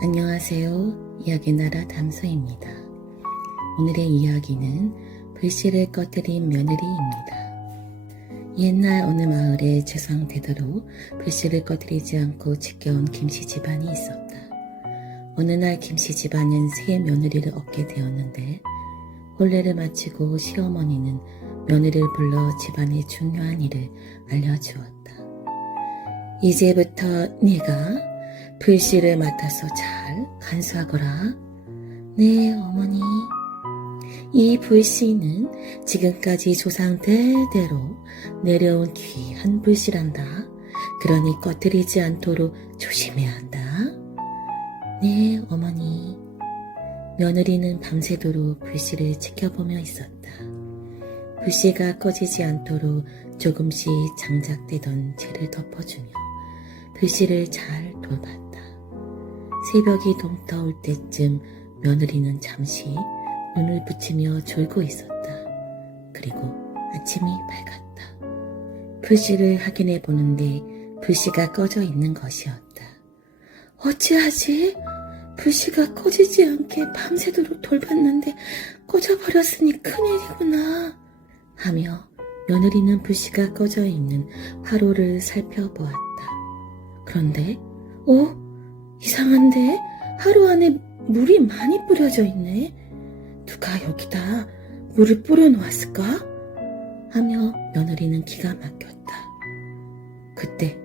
안녕하세요. 이야기나라 담소입니다. 오늘의 이야기는 불씨를 꺼뜨린 며느리입니다. 옛날 어느 마을에 제상대대로 불씨를 꺼뜨리지 않고 지켜온 김씨 집안이 있었다. 어느 날 김씨 집안은 새 며느리를 얻게 되었는데 혼례를 마치고 시어머니는 며느리를 불러 집안의 중요한 일을 알려주었다. 이제부터 네가 불씨를 맡아서 잘 간수하거라. 네, 어머니. 이 불씨는 지금까지 조상 대대로 내려온 귀한 불씨란다. 그러니 꺼뜨리지 않도록 조심해야 한다. 네, 어머니. 며느리는 밤새도록 불씨를 지켜보며 있었다. 불씨가 꺼지지 않도록 조금씩 장작되던 재를 덮어주며 불씨를 잘 돌봤다. 새벽이 동터올 때쯤 며느리는 잠시 눈을 붙이며 졸고 있었다. 그리고 아침이 밝았다. 불씨를 확인해 보는데 불씨가 꺼져 있는 것이었다. 어찌하지? 불씨가 꺼지지 않게 밤새도록 돌봤는데 꺼져버렸으니 큰일이구나 하며 며느리는 불씨가 꺼져 있는 화로를 살펴보았다. 그런데 이상한데? 화로 안에 물이 많이 뿌려져 있네. 누가 여기다 물을 뿌려놓았을까? 하며 며느리는 기가 막혔다. 그때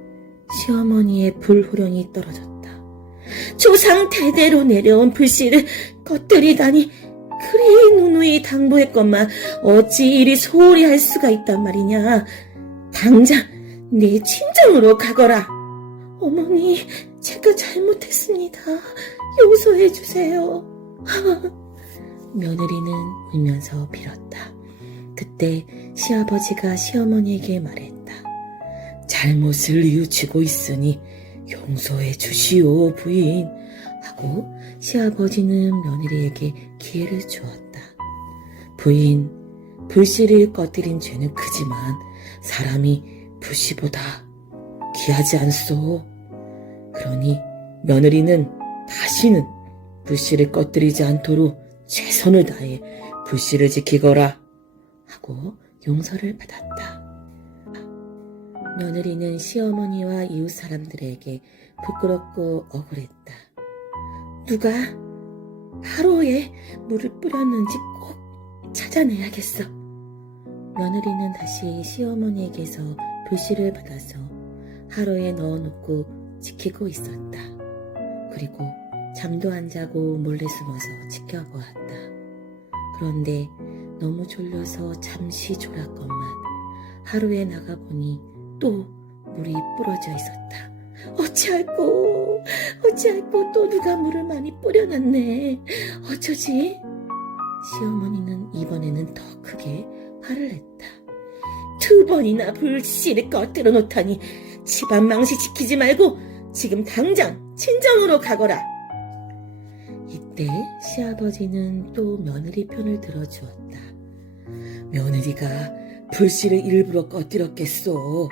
시어머니의 불호령이 떨어졌다. 조상 대대로 내려온 불씨를 꺼뜨리다니 그리 누누이 당부했건만 어찌 이리 소홀히 할 수가 있단 말이냐. 당장 네 친정으로 가거라. 어머니, 제가 잘못했습니다. 용서해 주세요. 며느리는 울면서 빌었다. 그때 시아버지가 시어머니에게 말했다. 잘못을 뉘우치고 있으니 용서해 주시오, 부인. 하고 시아버지는 며느리에게 기회를 주었다. 부인, 불씨를 꺼뜨린 죄는 크지만 사람이 불씨보다 귀하지 않소. 그러니 며느리는 다시는 불씨를 꺼뜨리지 않도록 최선을 다해 불씨를 지키거라 하고 용서를 받았다. 며느리는 시어머니와 이웃 사람들에게 부끄럽고 억울했다. 누가 화로에 물을 뿌렸는지 꼭 찾아내야겠어. 며느리는 다시 시어머니에게서 불씨를 받아서 화로에 넣어놓고 지키고 있었다. 그리고 잠도 안 자고 몰래 숨어서 지켜보았다. 그런데 너무 졸려서 잠시 졸았건만 하루에 나가보니 또 물이 뿌려져 있었다. 어찌할꼬 또 누가 물을 많이 뿌려놨네. 어쩌지? 시어머니는 이번에는 더 크게 화를 냈다. 2번이나 불씨를 꺼뜨려 놓다니 집안 망신 지키지 말고 지금 당장 친정으로 가거라. 이때 시아버지는 또 며느리 편을 들어주었다. 며느리가 불씨를 일부러 꺼뜨렸겠소.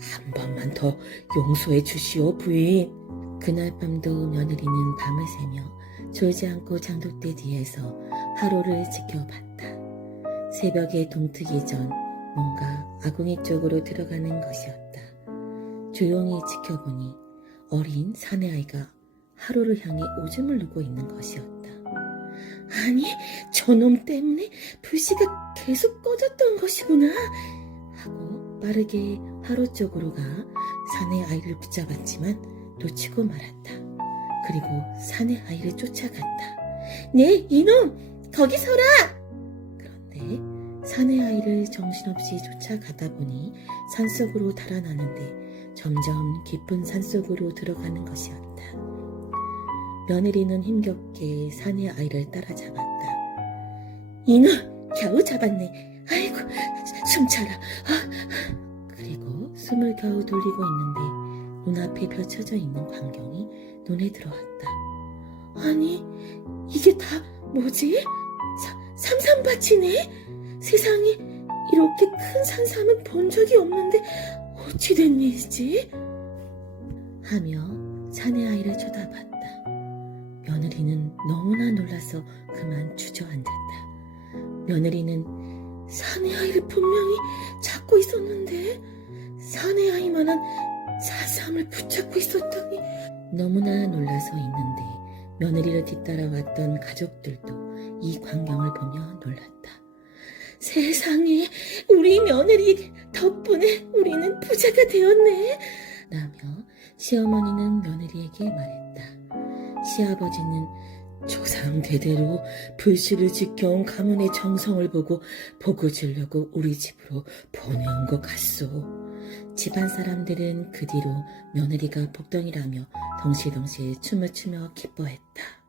한 번만 더 용서해 주시오, 부인. 그날 밤도 며느리는 밤을 새며 졸지 않고 장독대 뒤에서 하루를 지켜봤다. 새벽에 동트기 전 뭔가 아궁이 쪽으로 들어가는 것이었다. 조용히 지켜보니 어린 사내아이가 하루를 향해 오줌을 누고 있는 것이었다. 아니, 저놈 때문에 불씨가 계속 꺼졌던 것이구나 하고 빠르게 하루 쪽으로 가 사내아이를 붙잡았지만 놓치고 말았다. 그리고 사내아이를 쫓아갔다. 네, 이놈! 거기 서라! 그런데 사내아이를 정신없이 쫓아가다 보니 산속으로 달아나는데 점점 깊은 산속으로 들어가는 것이었다. 며느리는 힘겹게 사내아이를 따라잡았다. 이놈! 겨우 잡았네. 아이고, 숨차라. 그리고 숨을 겨우 돌리고 있는데 눈앞에 펼쳐져 있는 광경이 눈에 들어왔다. 아니, 이게 다 뭐지? 삼삼밭이네? 세상에 이렇게 큰 산삼은 본 적이 없는데 어찌 된 일이지? 하며 사내아이를 쳐다봤다. 너무나 놀라서 그만 주저앉았다. 며느리는 사내 아이를 분명히 찾고 있었는데 사내 아이만한 사삼을 붙잡고 있었다니. 너무나 놀라서 있는데 며느리를 뒤따라왔던 가족들도 이 광경을 보며 놀랐다. 세상에, 우리 며느리 덕분에 우리는 부자가 되었네 라며 시어머니는 며느리에게 말했다. 시아버지는 조상 대대로 불씨를 지켜온 가문의 정성을 보고 복을 주려고 우리 집으로 보내온 것 같소. 집안 사람들은 그 뒤로 며느리가 복덩이라며 덩실덩실 춤을 추며 기뻐했다.